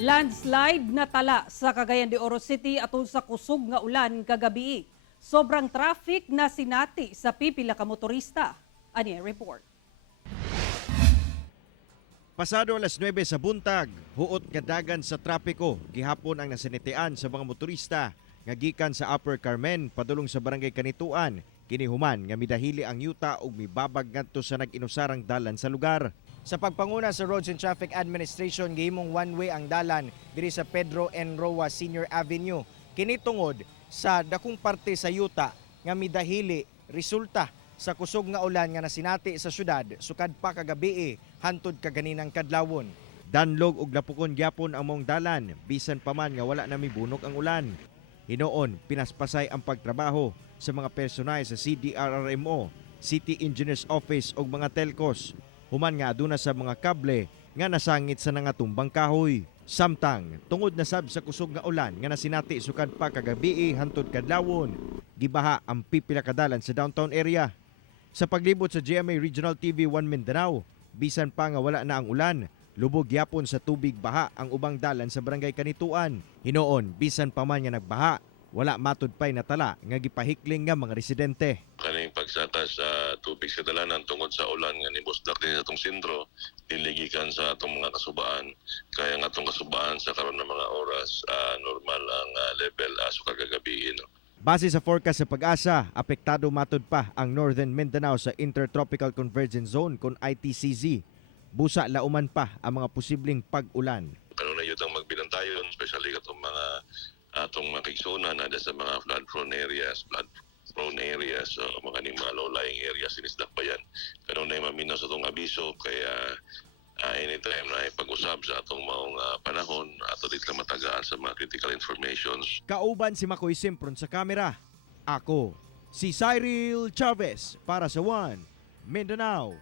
Landslide na tala sa Cagayan de Oro City atol sa kusog nga ulan kagabi. Sobrang traffic na sinati sa pipila ka motorista. Ani report. Pasado alas 9 sa buntag, huot nga dagan sa trapiko, gihapon ang nasinitian sa mga motorista nga gikan sa Upper Carmen padulong sa Barangay Kanituan. Kini human nga midahili ang yuta ug mibabag ngadto sa nag-inusarang dalan sa lugar. Sa pagpanguna sa Roads and Traffic Administration, gihimong one-way ang dalan diri sa Pedro N. Roa Senior Avenue. Kini tungod sa dakong parte sa yuta nga midahili resulta sa kusog nga ulan nga nasinati sa syudad sukad pa kagabi hantod kaganinang kadlawon. Danlog ug napukon gyapon ang mong dalan bisan pa man nga wala na mibunok ang ulan. Hinoon pinaspasay ang pagtrabaho sa mga personay sa CDRRMO, City Engineers Office ug mga telcos. Human nga aduna sa mga kable nga nasangit sa nangatumbang kahoy. Samtang tungod na sab sa kusog nga ulan nga nasinati sukad pa kagabi hantod kadlawon, gibaha ang pipila ka dalan sa downtown area. Sa paglibot sa GMA Regional TV 1 Mindanao, bisan pa nga wala na ang ulan, lubog yapon sa tubig baha ang ubang dalan sa Barangay Kanituan. Hinoon, bisan pa man nga nagbaha, wala matud pay natala nga gipahikling nga mga residente. Kaning pagsata sa tubig sa dalanan tungod sa ulan nga nibusdak din sa atong sentro, diligikan sa atong mga kasubaan. Kaya nga atong kasubaan sa karon ng mga oras, normal ang level so kagagabi. Base sa forecast sa Pag-asa, apektado matud pa ang Northern Mindanao sa Intertropical Convergence Zone kon ITCZ. Busa lauman pa ang mga posibleng pag-ulan. Karon na yun ang magbilantayon, especially katong mga atong makigsuna na sa mga flood-prone areas, so mga mga low-lying areas sinisdak pa yan. Karon na maminaw sa itong abiso, kaya anytime na ipag-usab sa atong maong panahon, ato dit lang matagaan sa mga critical informations. Kauban si Makoy Simpron sa kamera. Ako, si Cyril Chavez para sa One Mindanao.